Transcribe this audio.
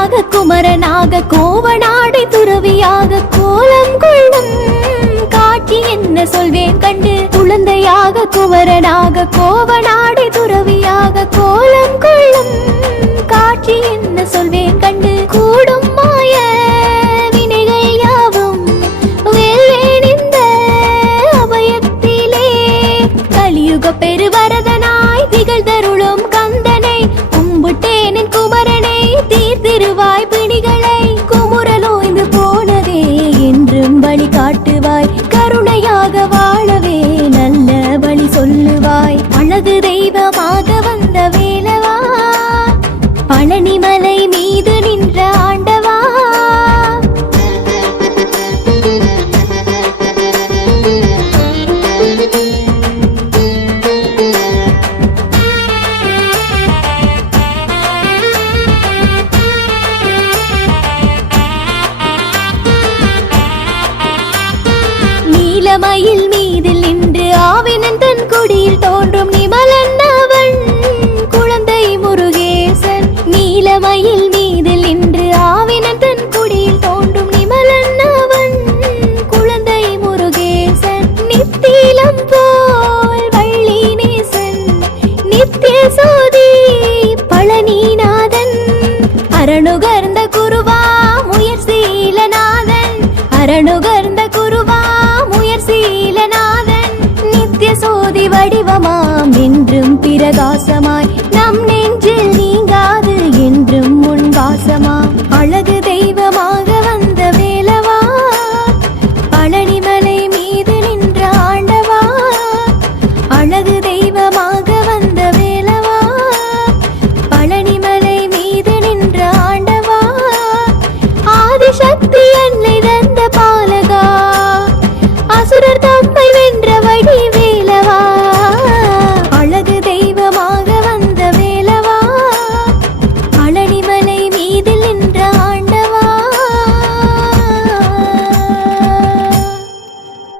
குழந்தையாக குமரனாக கோவனாடை துறவியாக கோலம் கொள்ளும் காட்சி என்ன சொல்வேன் கண்டு. குழந்தையாக குமரனாக கோவனாடை துறவியாக கோலம் கொள்ளும் காட்சி என்ன சொல்வேன் கண்டு. கூடும் மாய வினைகள் யாவும் வெல்வேன் இந்த அபயத்திலே. கலியுக பெருவரதனாய் திகழ்தருளும் கந்தனை கும்பிட்டேனின் குமரனை தீர்த்திருவாய் பிணிகளை. குமுறலோய்ந்து போனதே என்றும் வழி காட்டுவாய், கருணையாக வாழவே நல்ல வழி சொல்லுவாய். அழகு தெய்வமாக வந்த வேலவா, பழனிமலை மீது நின்ற ஆண்டவா. நீலமயில் மீதில் நின்று ஆவினன் தன் கொடியில் தோன்றும் நிமலன் அவன் குழந்தை முருகேசன். நீலமயில் மீதில் நின்று ஆவினன் தன் கொடியில் தோன்றும் நிமலன் அவன் குழந்தை முருகேசன். நித்திலம் போல் வள்ளி நேசன் நித்திய சோதி பழனிநாதன். அரணுகர்ந்த குருவா முயற் சீலநாதன், அரணுகர்ந்த குருவா முயற் சீலநாதன். நித்திய சோதி வடிவமாம் என்றும் பிரகாசமாய் நம் நெஞ்சில் நீங்காது என்றும் முன் வாசமாம். அழகு தெய்வமாக வந்த வேலவா, பழனிமலை மீது நின்ற ஆண்டவா. அழகு தெய்வமாக வந்த வேலவா, பழனிமலை மீது நின்ற ஆண்டவா. ஆதிசக்தி என்னை தந்த